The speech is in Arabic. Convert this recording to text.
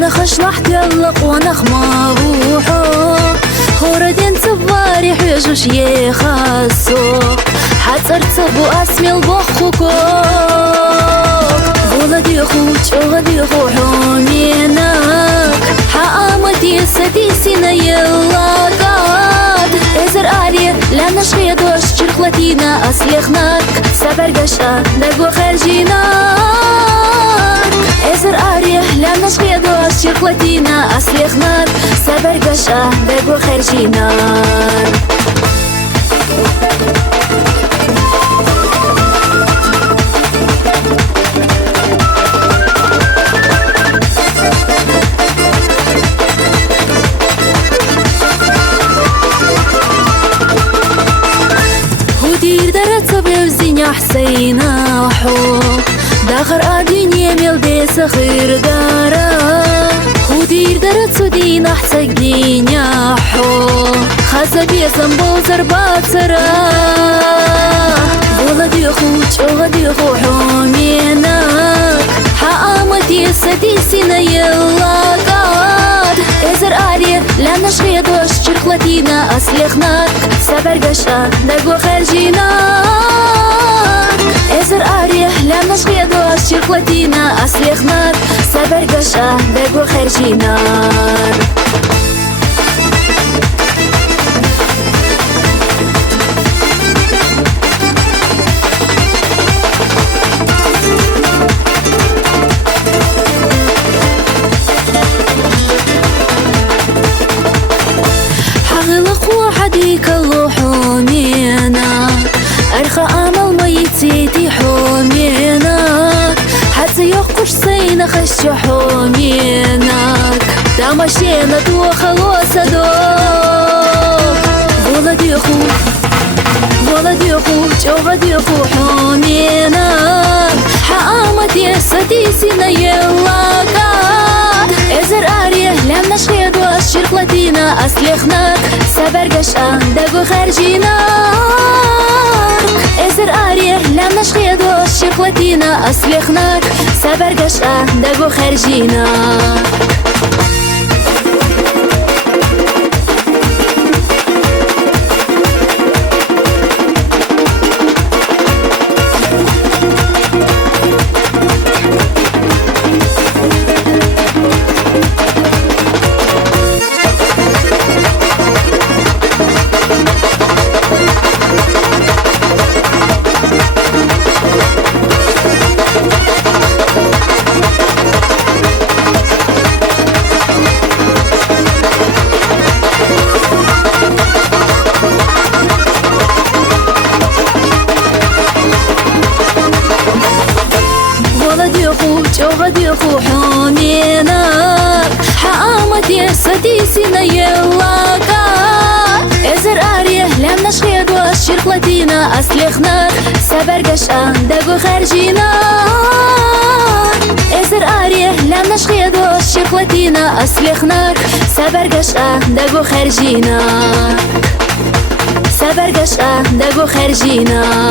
ونخش لحد يلق ونخما روحو خوردين تباري حيجوش يخاسو حتر تبو اسمي البخوكو غلدي خوش وغدي خوحونينك حقامتي سديسينا يلاقات ازر آلي لنا شخيدوش شرخلتينا أسليخناك سبرقشا نقو خرجيناك ازر آلي لنا شخيدوش شرخلتينا أسليخناك سبرقشا نقو خرجيناك حسينا حو داخر الدنيا ميل بيس خير دارا ودير درت سودينا حسقينا حو خاصة بيسم بوزر باتسرا ولدي خوش وغدي خوحونينك حقامتي سديسينا يلاقات ازر آلي لنا شخيدوش شرخلتينا أسليخناك سبرقشا نقو خرجيناك ازر آلي لنا شخيدوش شرخلتينا أسليخناك سبرقشا نقو خرجيناك حديك اللوحومينا أرخى أمل ميتيتي حومينا حتى يخش سينا خش حوميناك تمشينا تو خلاص دوك ولدي خوش وغدي خوحوميناك حقامتي سديسينا يلاقات ازر آليه لما شخيد وشرخلتينا أسليخناك سبرقشا دقو خرجيناك ازر آليه لما شخيد وشرخلتينا أسليخناك سبرقشا دقو خرجيناك وغدي خوحونينك حقامتي سديسينا يلاقات ازر آليه لما شخيد وشرخلتينا أسليخناك سبرقشا دقو خرجيناك ازر آليه لما شخيد وشرخلتينا أسليخناك سبرقشا دقو خرجيناك سبرقشا دقو خرجيناك